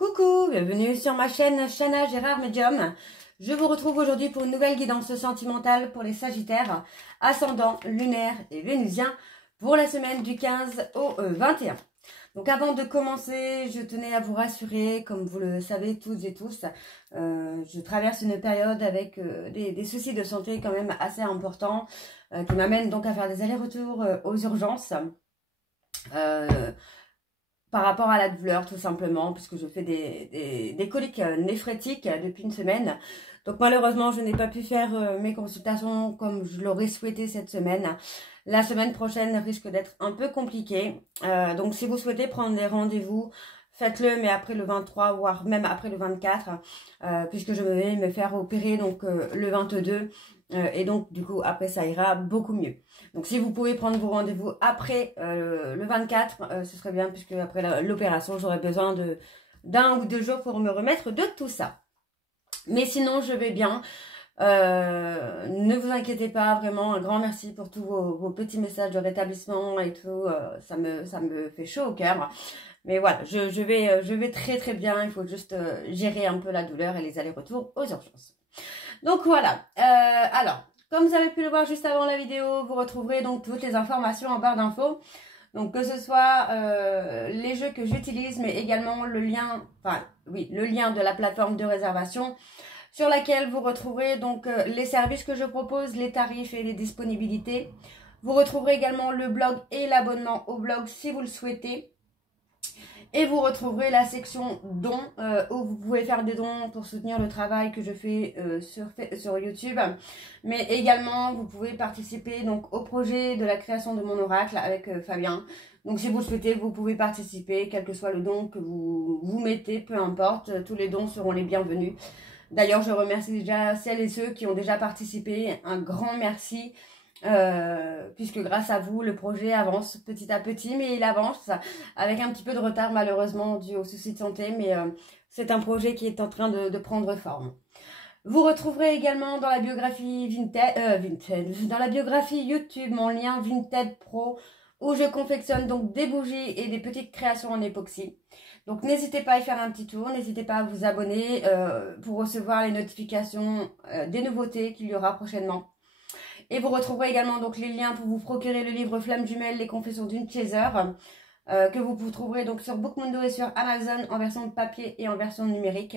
Coucou, bienvenue sur ma chaîne Chana Gérard Medium. Je vous retrouve aujourd'hui pour une nouvelle guidance sentimentale pour les Sagittaires, ascendant, lunaire et vénusien pour la semaine du 15 au 21. Donc avant de commencer, je tenais à vous rassurer, comme vous le savez toutes et tous, je traverse une période avec des soucis de santé quand même assez importants qui m'amènent donc à faire des allers-retours aux urgences. Par rapport à la douleur tout simplement, puisque je fais des coliques néphrétiques depuis une semaine. Donc malheureusement, je n'ai pas pu faire mes consultations comme je l'aurais souhaité cette semaine. La semaine prochaine risque d'être un peu compliquée. Donc si vous souhaitez prendre des rendez-vous, faites-le, mais après le 23, voire même après le 24, puisque je vais me faire opérer donc le 22. Et donc du coup après ça ira beaucoup mieux. Donc si vous pouvez prendre vos rendez-vous après le 24, ce serait bien, puisque après l'opération j'aurai besoin d'un ou deux jours pour me remettre de tout ça. Mais sinon je vais bien. Ne vous inquiétez pas, vraiment un grand merci pour tous vos petits messages de rétablissement et tout, ça me fait chaud au cœur. Mais voilà, je vais très très bien, il faut juste gérer un peu la douleur et les allers-retours aux urgences. Donc voilà, alors, comme vous avez pu le voir juste avant la vidéo, vous retrouverez donc toutes les informations en barre d'infos. Donc que ce soit les jeux que j'utilise, mais également le lien, le lien de la plateforme de réservation sur laquelle vous retrouverez donc les services que je propose, les tarifs et les disponibilités. Vous retrouverez également le blog et l'abonnement au blog si vous le souhaitez. Et vous retrouverez la section dons où vous pouvez faire des dons pour soutenir le travail que je fais sur YouTube. Mais également, vous pouvez participer donc au projet de la création de mon oracle avec Fabien. Donc si vous le souhaitez, vous pouvez participer, quel que soit le don que vous mettez, peu importe. Tous les dons seront les bienvenus. D'ailleurs, je remercie déjà celles et ceux qui ont déjà participé. Un grand merci. Puisque grâce à vous le projet avance petit à petit, mais il avance avec un petit peu de retard malheureusement dû aux soucis de santé, mais c'est un projet qui est en train de prendre forme. Vous retrouverez également dans la biographie dans la biographie YouTube mon lien Vinted Pro où je confectionne donc des bougies et des petites créations en époxy. Donc n'hésitez pas à y faire un petit tour, n'hésitez pas à vous abonner pour recevoir les notifications des nouveautés qu'il y aura prochainement. Et vous retrouverez également donc les liens pour vous procurer le livre Flamme Jumelle, les confessions d'une chaser, que vous trouverez donc sur Bookmundo et sur Amazon en version papier et en version numérique.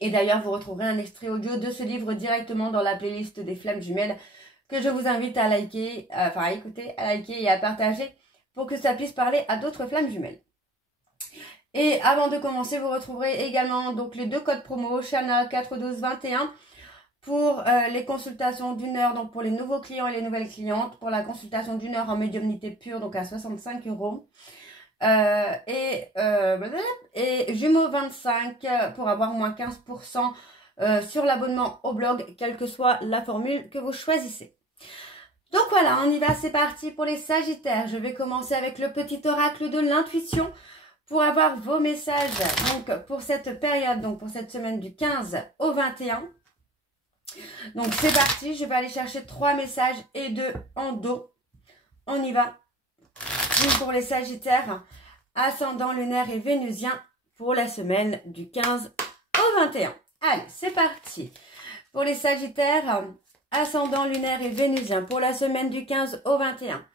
Et d'ailleurs, vous retrouverez un extrait audio de ce livre directement dans la playlist des Flammes Jumelles que je vous invite à liker, à écouter, à liker et à partager pour que ça puisse parler à d'autres Flammes Jumelles. Et avant de commencer, vous retrouverez également donc les deux codes promo, Chana 41221 pour les consultations d'1 heure, donc pour les nouveaux clients et les nouvelles clientes, pour la consultation d'1 heure en médiumnité pure, donc à 65 €. Et Jumeaux 25 pour avoir moins 15% sur l'abonnement au blog, quelle que soit la formule que vous choisissez. Donc voilà, on y va, c'est parti pour les Sagittaires. Je vais commencer avec le petit oracle de l'intuition pour avoir vos messages donc pour cette période, donc pour cette semaine du 15 au 21. Donc c'est parti, je vais aller chercher 3 messages et 2 en dos. On y va. Pour les Sagittaires, ascendant lunaire et vénusien pour la semaine du 15 au 21. Allez, c'est parti. Pour les Sagittaires, ascendant lunaire et vénusien pour la semaine du 15 au 21.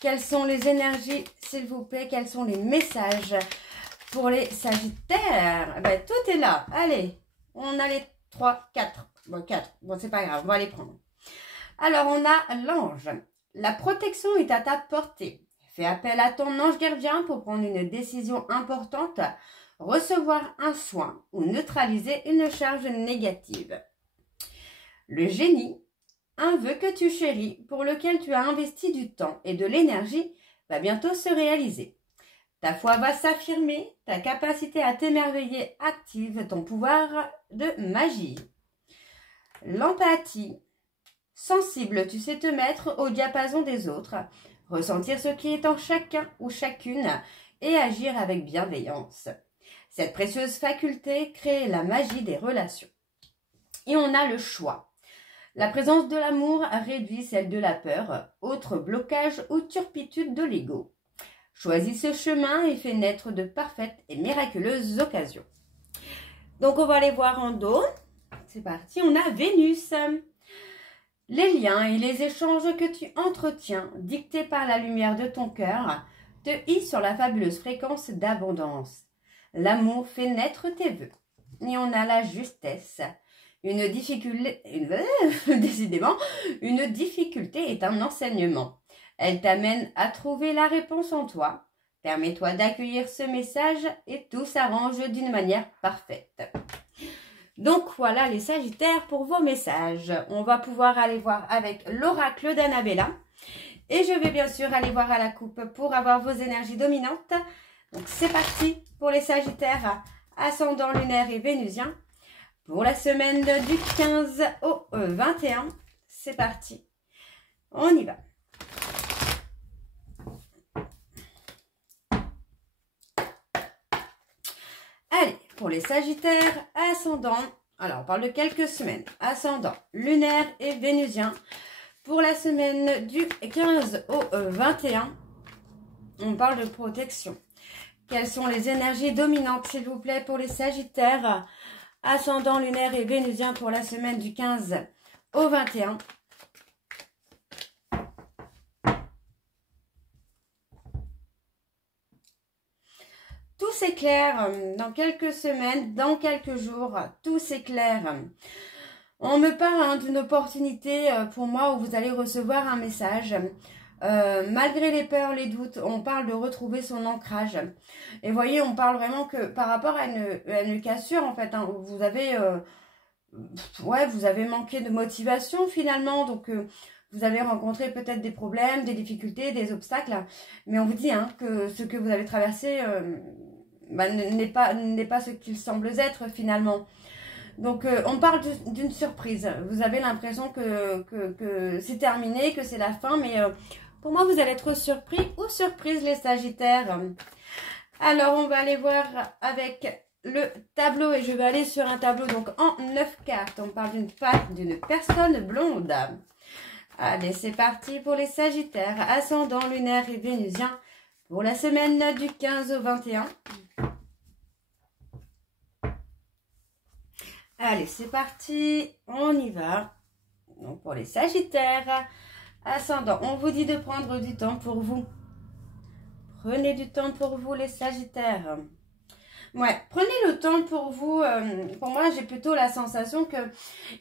Quelles sont les énergies, s'il vous plaît? Quels sont les messages pour les Sagittaires? Ben, tout est là. Allez, on a les 3, 4. Bon, 4. Bon, c'est pas grave, on va les prendre. Alors, on a l'ange. La protection est à ta portée. Fais appel à ton ange gardien pour prendre une décision importante, recevoir un soin ou neutraliser une charge négative. Le génie, un vœu que tu chéris, pour lequel tu as investi du temps et de l'énergie, va bientôt se réaliser. Ta foi va s'affirmer, ta capacité à t'émerveiller active ton pouvoir de magie. L'empathie. Sensible, tu sais te mettre au diapason des autres, ressentir ce qui est en chacun ou chacune et agir avec bienveillance. Cette précieuse faculté crée la magie des relations. Et on a le choix. La présence de l'amour réduit celle de la peur, autre blocage ou turpitude de l'ego. Choisis ce chemin et fais naître de parfaites et miraculeuses occasions. Donc, on va aller voir en dos. C'est parti, on a Vénus. Les liens et les échanges que tu entretiens, dictés par la lumière de ton cœur, te hissent sur la fabuleuse fréquence d'abondance. L'amour fait naître tes vœux. Et on a la justesse. Décidément, une difficulté est un enseignement. Elle t'amène à trouver la réponse en toi. Permets-toi d'accueillir ce message et tout s'arrange d'une manière parfaite. Donc voilà les Sagittaires pour vos messages. On va pouvoir aller voir avec l'oracle d'Annabella. Et je vais bien sûr aller voir à la coupe pour avoir vos énergies dominantes. Donc c'est parti pour les Sagittaires, ascendant lunaire et vénusien. Pour la semaine du 15 au 21, c'est parti. On y va. Allez, pour les Sagittaires, ascendant, alors on parle de quelques semaines, ascendant lunaire et vénusien. Pour la semaine du 15 au 21, on parle de protection. Quelles sont les énergies dominantes, s'il vous plaît, pour les Sagittaires, ascendant lunaire et vénusien pour la semaine du 15 au 21? Tout s'éclaire dans quelques semaines, dans quelques jours, tout s'éclaire. On me parle d'une opportunité pour moi où vous allez recevoir un message. Malgré les peurs, les doutes, on parle de retrouver son ancrage. Et vous voyez, on parle vraiment que par rapport à une cassure, en fait, hein, où vous avez, vous avez manqué de motivation finalement. Donc, vous avez rencontré peut-être des problèmes, des difficultés, des obstacles. Mais on vous dit que ce que vous avez traversé n'est pas ce qu'il semble être finalement. Donc, on parle d'une surprise. Vous avez l'impression que c'est terminé, que c'est la fin, mais pour moi, vous allez être surpris ou surprise, les Sagittaires. Alors, on va aller voir avec le tableau et je vais aller sur un tableau donc en 9 cartes. On parle d'une personne blonde. Allez, c'est parti pour les Sagittaires, ascendant lunaire et vénusien pour la semaine du 15 au 21. Allez, c'est parti, on y va. Donc, pour les Sagittaires, ascendant, on vous dit de prendre du temps pour vous. Prenez du temps pour vous, les Sagittaires. Ouais, prenez le temps pour vous. Pour moi, j'ai plutôt la sensation que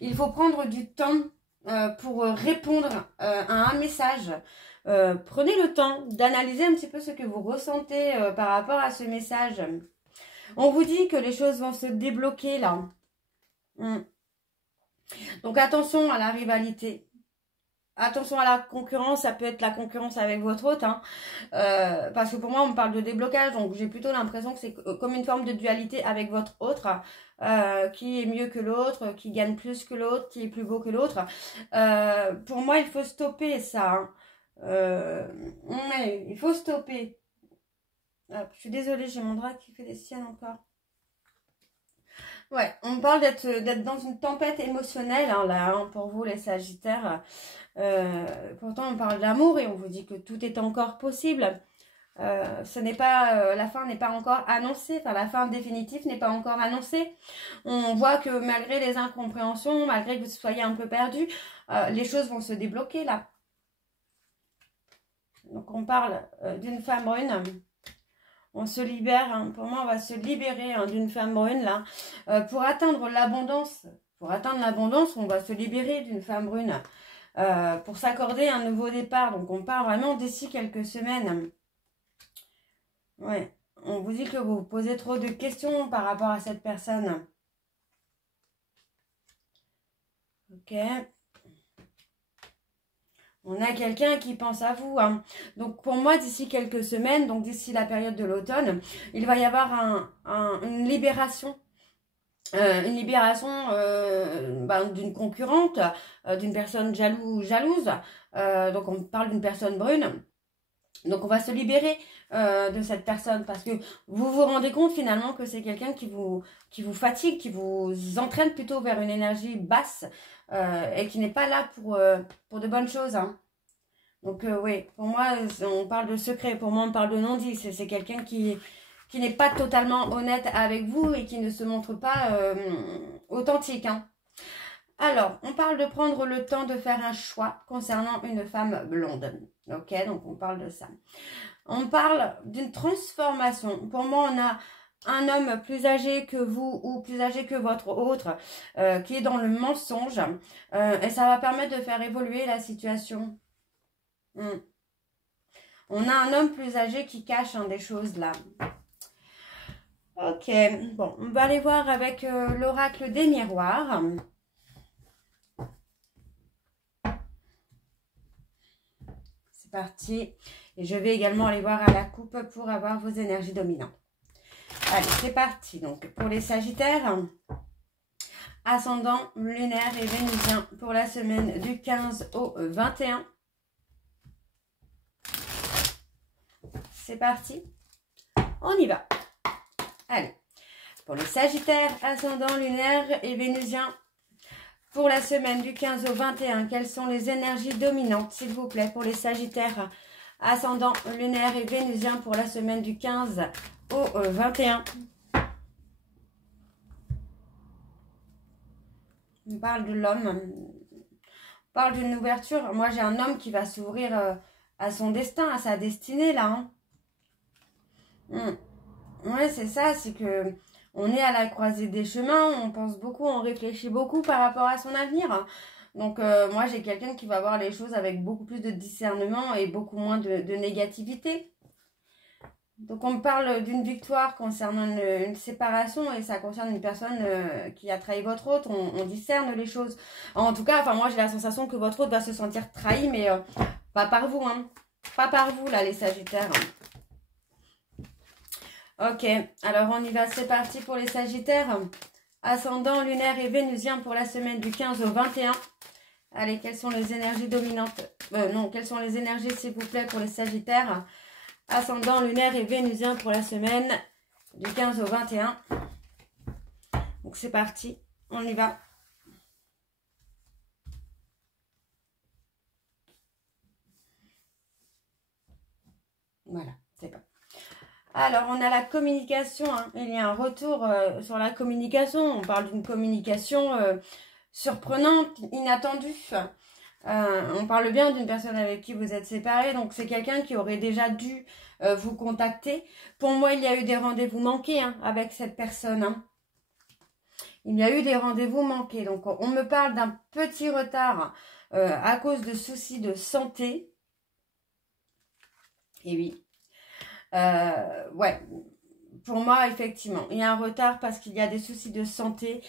il faut prendre du temps pour répondre à un message. Prenez le temps d'analyser un petit peu ce que vous ressentez par rapport à ce message. On vous dit que les choses vont se débloquer là. Donc attention à la rivalité, attention à la concurrence, ça peut être la concurrence avec votre hôte, parce que pour moi on parle de déblocage, donc j'ai plutôt l'impression que c'est comme une forme de dualité avec votre autre, qui est mieux que l'autre, qui gagne plus que l'autre, qui est plus beau que l'autre. Pour moi il faut stopper ça, ouais, il faut stopper. Hop, je suis désolée, j'ai mon drap qui fait des siennes encore. Ouais, on parle d'être dans une tempête émotionnelle, pour vous les Sagittaires. Pourtant, on parle d'amour et on vous dit que tout est encore possible. Ce n'est pas, la fin n'est pas encore annoncée, enfin la fin définitive n'est pas encore annoncée. On voit que malgré les incompréhensions, malgré que vous soyez un peu perdu, les choses vont se débloquer là. Donc on parle d'une femme brune. On se libère, pour moi on va se libérer d'une femme brune là. Pour atteindre l'abondance, on va se libérer d'une femme brune. Pour s'accorder un nouveau départ, donc on part vraiment d'ici quelques semaines. Ouais, on vous dit que vous vous posez trop de questions par rapport à cette personne. Ok. On a quelqu'un qui pense à vous. Donc pour moi, d'ici quelques semaines, donc d'ici la période de l'automne, il va y avoir une libération. D'une concurrente, d'une personne jalouse. Donc on parle d'une personne brune. Donc on va se libérer de cette personne parce que vous vous rendez compte finalement que c'est quelqu'un qui vous fatigue, qui vous entraîne plutôt vers une énergie basse et qui n'est pas là pour de bonnes choses. Donc oui, pour moi, on parle de secret, pour moi on parle de non-dit. C'est quelqu'un qui n'est pas totalement honnête avec vous et qui ne se montre pas authentique. Hein. Alors, on parle de prendre le temps de faire un choix concernant une femme blonde. Ok, donc on parle de ça. On parle d'une transformation. Pour moi, on a un homme plus âgé que vous ou plus âgé que votre autre qui est dans le mensonge. Et ça va permettre de faire évoluer la situation. On a un homme plus âgé qui cache des choses là. Ok, bon, on va aller voir avec l'oracle des miroirs. C'est parti. Et je vais également aller voir à la coupe pour avoir vos énergies dominantes. Allez, c'est parti. Donc, pour les Sagittaires, ascendant lunaire et vénusien pour la semaine du 15 au 21. C'est parti. On y va. Allez, pour les Sagittaires, ascendant lunaire et vénusien pour la semaine du 15 au 21, quelles sont les énergies dominantes, s'il vous plaît, pour les Sagittaires, ascendant lunaire et vénusien pour la semaine du 15 au 21. On parle de l'homme, on parle d'une ouverture. Moi, j'ai un homme qui va s'ouvrir à son destin, à sa destinée, là. Hein. Ouais, c'est ça, c'est que on est à la croisée des chemins, on pense beaucoup, on réfléchit beaucoup par rapport à son avenir. Donc, moi, j'ai quelqu'un qui va voir les choses avec beaucoup plus de discernement et beaucoup moins de négativité. Donc, on me parle d'une victoire concernant une séparation et ça concerne une personne qui a trahi votre hôte. On discerne les choses. En tout cas, enfin, moi, j'ai la sensation que votre hôte va se sentir trahi, mais pas par vous, hein. Pas par vous, là, les Sagittaires. Ok, alors on y va, c'est parti pour les Sagittaires. Ascendant lunaire et vénusien pour la semaine du 15 au 21. Allez, quelles sont les énergies dominantes? Non, quelles sont les énergies, s'il vous plaît, pour les Sagittaires? Ascendant lunaire et vénusien pour la semaine du 15 au 21. Donc c'est parti, on y va. Voilà, c'est bon. Alors, on a la communication. Hein. Il y a un retour sur la communication. On parle d'une communication surprenante, inattendue. On parle bien d'une personne avec qui vous êtes séparés. Donc, c'est quelqu'un qui aurait déjà dû vous contacter. Pour moi, il y a eu des rendez-vous manqués avec cette personne. Hein. Il y a eu des rendez-vous manqués. Donc, on me parle d'un petit retard à cause de soucis de santé. Et oui. Ouais, pour moi, effectivement, il y a un retard parce qu'il y a des soucis de santé.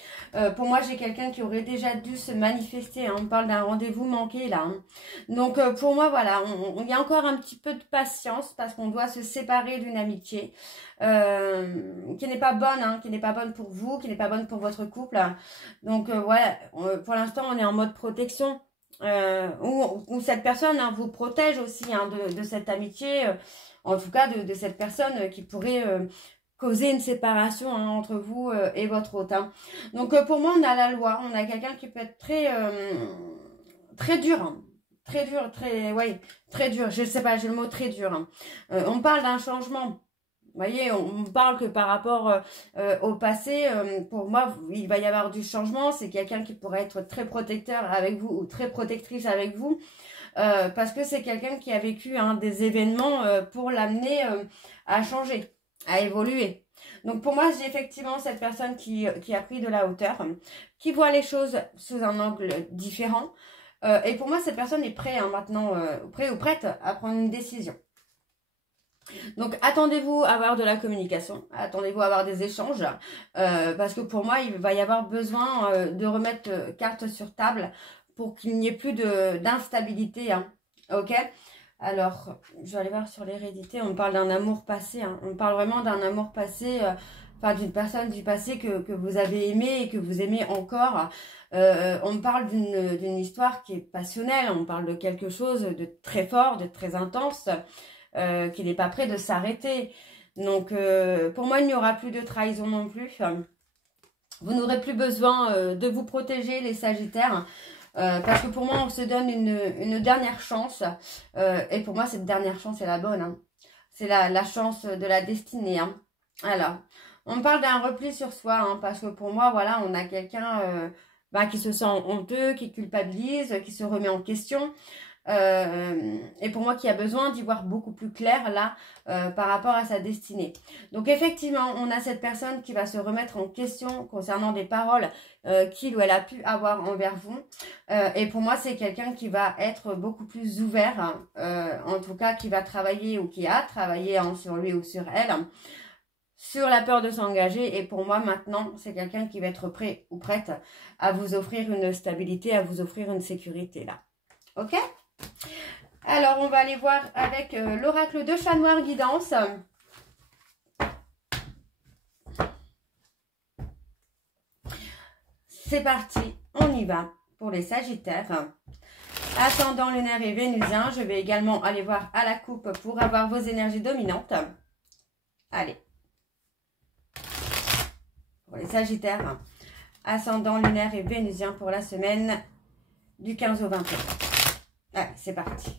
Pour moi, j'ai quelqu'un qui aurait déjà dû se manifester. Hein. On parle d'un rendez-vous manqué, là. Hein. Donc, pour moi, voilà, il y a encore un petit peu de patience parce qu'on doit se séparer d'une amitié qui n'est pas bonne, hein, qui n'est pas bonne pour vous, qui n'est pas bonne pour votre couple. Hein. Donc, voilà, pour l'instant, on est en mode protection. Où cette personne vous protège aussi de cette amitié, en tout cas de cette personne qui pourrait causer une séparation entre vous et votre hôte. Hein. Donc pour moi, on a la loi, on a quelqu'un qui peut être très dur. Hein. Très dur, très dur. Je sais pas, j'ai le mot très dur. Hein. On parle d'un changement. Vous voyez, on parle que par rapport au passé, pour moi, il va y avoir du changement. C'est quelqu'un qui pourrait être très protecteur avec vous ou très protectrice avec vous. Parce que c'est quelqu'un qui a vécu des événements pour l'amener à changer, à évoluer. Donc pour moi, j'ai effectivement cette personne qui a pris de la hauteur, qui voit les choses sous un angle différent. Et pour moi, cette personne est prête maintenant, prêt ou prête à prendre une décision. Donc attendez-vous à avoir de la communication, attendez-vous à avoir des échanges, parce que pour moi il va y avoir besoin de remettre carte sur table pour qu'il n'y ait plus d'instabilité, hein. Ok. Alors je vais aller voir sur l'hérédité, on parle d'un amour passé, hein. On parle vraiment d'un amour passé, enfin d'une personne du passé que vous avez aimé et que vous aimez encore. On parle d'une histoire qui est passionnelle, on parle de quelque chose de très fort, de très intense. Qui n'est pas prêt de s'arrêter. Donc, pour moi, il n'y aura plus de trahison non plus. Vous n'aurez plus besoin de vous protéger, les Sagittaires. Parce que pour moi, on se donne une dernière chance. Et pour moi, cette dernière chance est la bonne. Hein. C'est la chance de la destinée. Hein. Alors, on parle d'un repli sur soi. Hein, parce que pour moi, voilà, on a quelqu'un qui se sent honteux, qui culpabilise, qui se remet en question. Et pour moi qui a besoin d'y voir beaucoup plus clair là par rapport à sa destinée. Donc effectivement, on a cette personne qui va se remettre en question concernant des paroles qu'il ou elle a pu avoir envers vous. Et pour moi, c'est quelqu'un qui va être beaucoup plus ouvert, en tout cas qui va travailler ou qui a travaillé sur lui ou sur elle, sur la peur de s'engager. Et pour moi, maintenant, c'est quelqu'un qui va être prêt ou prête à vous offrir une stabilité, à vous offrir une sécurité là. Ok ? Alors, on va aller voir avec l'oracle de Chat Noir Guidance. C'est parti, on y va pour les Sagittaires. Ascendant lunaire et vénusien, je vais également aller voir à la coupe pour avoir vos énergies dominantes. Allez. Pour les Sagittaires, ascendant lunaire et vénusien pour la semaine du 15 au 21. Allez, c'est parti.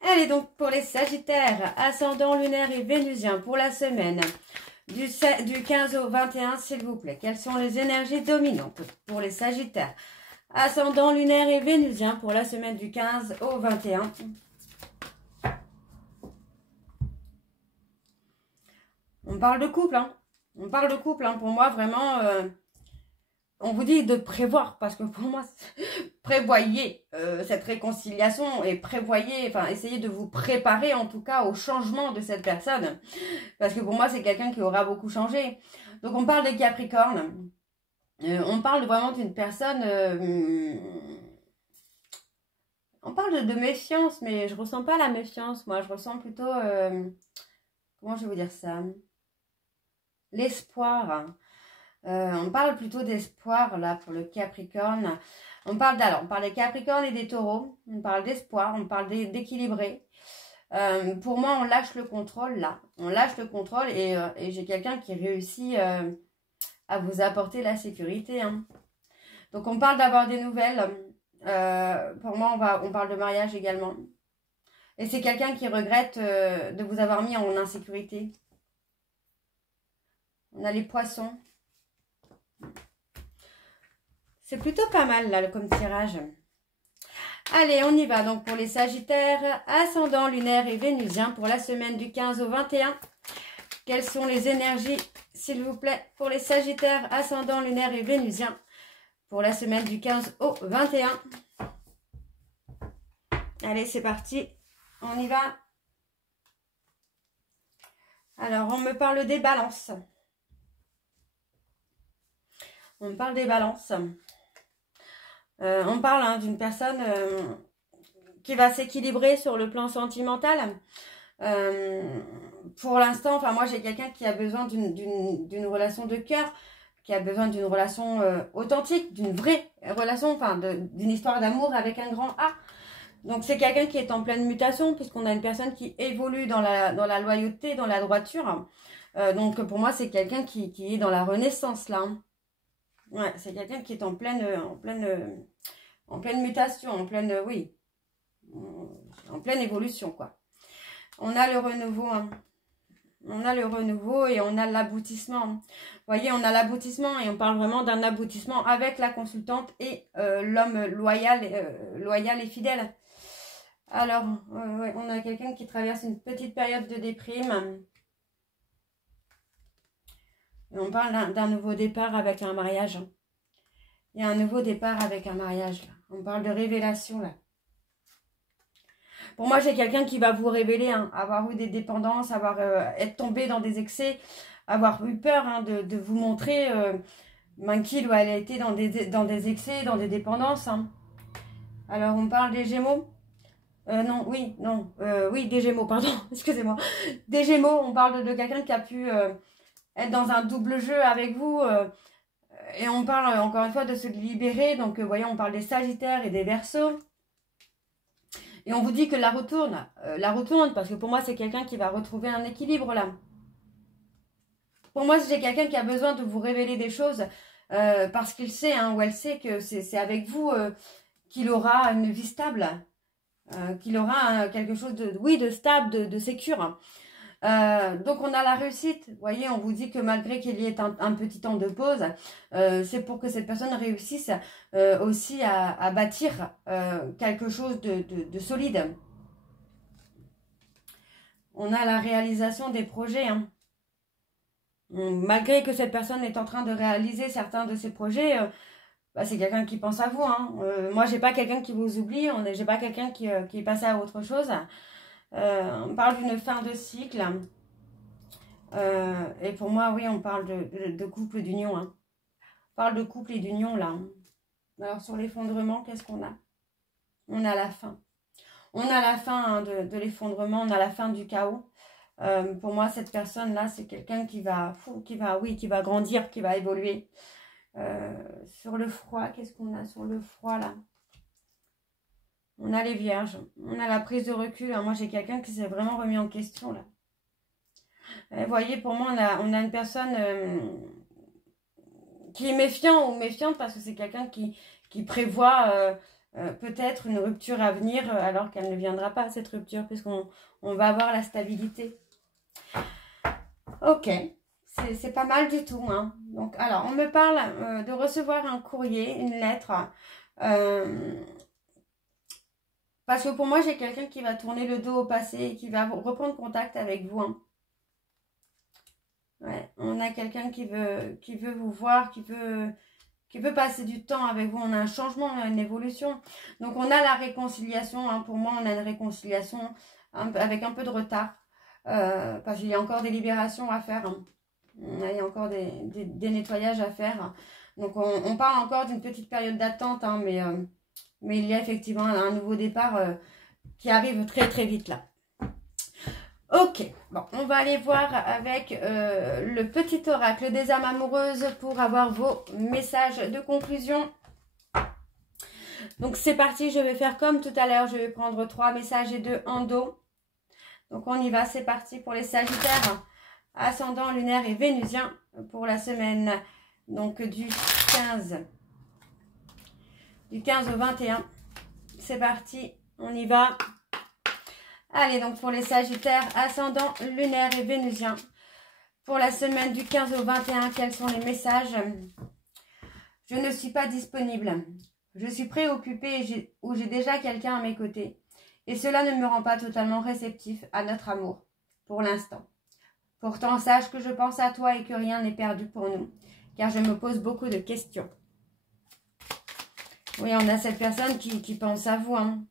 Allez, donc pour les Sagittaires, ascendant lunaire et vénusien pour la semaine du 15 au 21, s'il vous plaît. Quelles sont les énergies dominantes pour les Sagittaires? Ascendant lunaire et vénusien pour la semaine du 15 au 21. On parle de couple, hein. On parle de couple, hein. Pour moi, vraiment... on vous dit de prévoir, parce que pour moi, prévoyez cette réconciliation et prévoyez, enfin, essayez de vous préparer en tout cas au changement de cette personne. Parce que pour moi, c'est quelqu'un qui aura beaucoup changé. Donc, on parle des Capricornes. On parle vraiment d'une personne... on parle de méfiance, mais je ressens pas la méfiance. Moi, je ressens plutôt... comment je vais vous dire ça? L'espoir. On parle plutôt d'espoir là pour le Capricorne. On parle des Capricornes et des Taureaux. On parle d'espoir, on parle d'équilibrer. Pour moi, on lâche le contrôle là. On lâche le contrôle et j'ai quelqu'un qui réussit à vous apporter la sécurité. Hein. Donc, on parle d'avoir des nouvelles. Pour moi, on parle de mariage également. Et c'est quelqu'un qui regrette de vous avoir mis en insécurité. On a les Poissons. C'est plutôt pas mal là comme tirage. Allez, on y va donc pour les Sagittaires, ascendant lunaire et vénusien pour la semaine du 15 au 21. Quelles sont les énergies, s'il vous plaît, pour les Sagittaires, ascendant lunaire et vénusien pour la semaine du 15 au 21. Allez, c'est parti. On y va. Alors, on me parle des balances. On parle des balances. On parle d'une personne qui va s'équilibrer sur le plan sentimental. Pour l'instant, enfin moi j'ai quelqu'un qui a besoin d'une relation de cœur, qui a besoin d'une relation authentique, d'une vraie relation, enfin d'une histoire d'amour avec un grand A. Donc c'est quelqu'un qui est en pleine mutation puisqu'on a une personne qui évolue dans la loyauté, dans la droiture. Donc pour moi c'est quelqu'un qui est dans la renaissance là. Hein. Ouais, c'est quelqu'un qui est en pleine mutation, en pleine évolution, quoi. On a le renouveau, hein. On a le renouveau et on a l'aboutissement. Vous voyez, on a l'aboutissement et on parle vraiment d'un aboutissement avec la consultante et l'homme loyal et fidèle. Alors, ouais, on a quelqu'un qui traverse une petite période de déprime. Et on parle d'un nouveau départ avec un mariage. Il y a un nouveau départ avec un mariage. Là. On parle de révélation. Là. Pour moi, j'ai quelqu'un qui va vous révéler, hein, avoir eu des dépendances, être tombé dans des excès, avoir eu peur hein, de vous montrer qu'il ou elle a été dans des excès, dans des dépendances. Hein. Alors, on parle des Gémeaux. Oui, des Gémeaux, pardon, excusez-moi. Des Gémeaux, on parle de quelqu'un qui a pu... être dans un double jeu avec vous et on parle encore une fois de se libérer. Donc voyez, on parle des Sagittaires et des Verseaux et on vous dit que la retourne parce que pour moi c'est quelqu'un qui va retrouver un équilibre là. Pour moi, c'est quelqu'un qui a besoin de vous révéler des choses parce qu'il sait, hein, ou elle sait que c'est avec vous qu'il aura une vie stable, qu'il aura quelque chose de, oui, de stable, de sécure. Donc on a la réussite, vous voyez, on vous dit que malgré qu'il y ait un petit temps de pause, c'est pour que cette personne réussisse aussi à bâtir quelque chose de solide. On a la réalisation des projets, hein. Malgré que cette personne est en train de réaliser certains de ses projets, bah, c'est quelqu'un qui pense à vous, hein. Moi, j'ai pas quelqu'un qui vous oublie, j'ai pas quelqu'un qui est passé à autre chose. On parle d'une fin de cycle. Et pour moi, oui, on parle de couple, d'union, hein. On parle de couple et d'union, là. Alors, sur l'effondrement, qu'est-ce qu'on a? On a la fin. On a la fin, hein, de l'effondrement, on a la fin du chaos. Pour moi, cette personne-là, c'est quelqu'un qui va grandir, qui va évoluer. Sur le froid, qu'est-ce qu'on a sur le froid, là? On a les vierges, on a la prise de recul. Alors, moi, j'ai quelqu'un qui s'est vraiment remis en question, là. Vous voyez, pour moi, on a une personne qui est méfiant ou méfiante parce que c'est quelqu'un qui prévoit peut-être une rupture à venir alors qu'elle ne viendra pas, cette rupture, puisqu'on va avoir la stabilité. Ok, c'est pas mal du tout, hein. Donc, alors, on me parle de recevoir un courrier, une lettre. Parce que pour moi, j'ai quelqu'un qui va tourner le dos au passé et qui va reprendre contact avec vous, hein. Ouais, on a quelqu'un qui veut vous voir, qui veut passer du temps avec vous. On a un changement, on a une évolution. Donc, on a la réconciliation, hein. Pour moi, on a une réconciliation avec un peu de retard. Parce qu'il y a encore des libérations à faire, hein. Il y a encore des nettoyages à faire. Donc, on parle encore d'une petite période d'attente, hein, mais il y a effectivement un nouveau départ qui arrive très, très vite, là. Ok, bon, on va aller voir avec le petit oracle des âmes amoureuses pour avoir vos messages de conclusion. Donc, c'est parti, je vais faire comme tout à l'heure. Je vais prendre 3 messages et 2 en dos. Donc, on y va, c'est parti pour les Sagittaires, ascendant lunaire et vénusien pour la semaine donc du 15 au 21. C'est parti, on y va. Allez, donc pour les Sagittaires, ascendant lunaire et vénusien pour la semaine du 15 au 21, quels sont les messages? Je ne suis pas disponible. Je suis préoccupée ou j'ai déjà quelqu'un à mes côtés. Et cela ne me rend pas totalement réceptif à notre amour, pour l'instant. Pourtant, sache que je pense à toi et que rien n'est perdu pour nous, car je me pose beaucoup de questions. Oui, on a cette personne qui pense à vous, hein.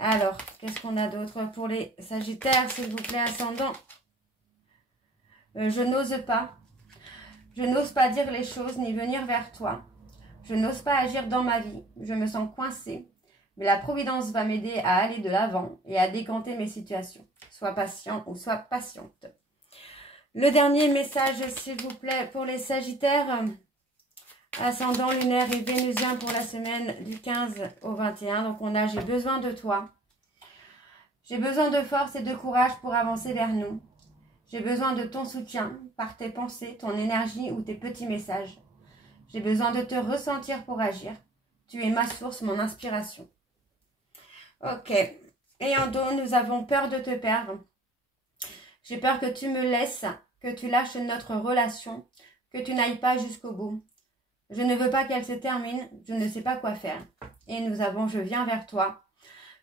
Alors, qu'est-ce qu'on a d'autre pour les Sagittaires, s'il vous plaît, ascendant? Je n'ose pas. Je n'ose pas dire les choses ni venir vers toi. Je n'ose pas agir dans ma vie. Je me sens coincée. Mais la Providence va m'aider à aller de l'avant et à décanter mes situations. Sois patient ou sois patiente. Le dernier message, s'il vous plaît, pour les Sagittaires, ascendant lunaire et vénusien pour la semaine du 15 au 21. Donc, on a « J'ai besoin de toi ». J'ai besoin de force et de courage pour avancer vers nous. J'ai besoin de ton soutien par tes pensées, ton énergie ou tes petits messages. J'ai besoin de te ressentir pour agir. Tu es ma source, mon inspiration. Ok. Et en dos, nous avons peur de te perdre. J'ai peur que tu me laisses, que tu lâches notre relation, que tu n'ailles pas jusqu'au bout. Je ne veux pas qu'elle se termine, je ne sais pas quoi faire. Et nous avons « Je viens vers toi ».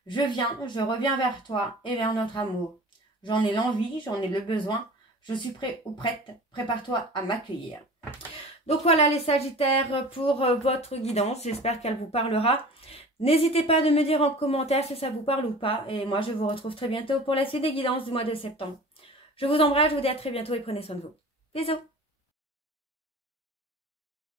Je reviens vers toi et vers notre amour. J'en ai l'envie, j'en ai le besoin. Je suis prêt ou prête. Prépare-toi à m'accueillir. Donc voilà les Sagittaires pour votre guidance. J'espère qu'elle vous parlera. N'hésitez pas de me dire en commentaire si ça vous parle ou pas. Et moi, je vous retrouve très bientôt pour la suite des guidances du mois de septembre. Je vous embrasse, je vous dis à très bientôt et prenez soin de vous. Bisous.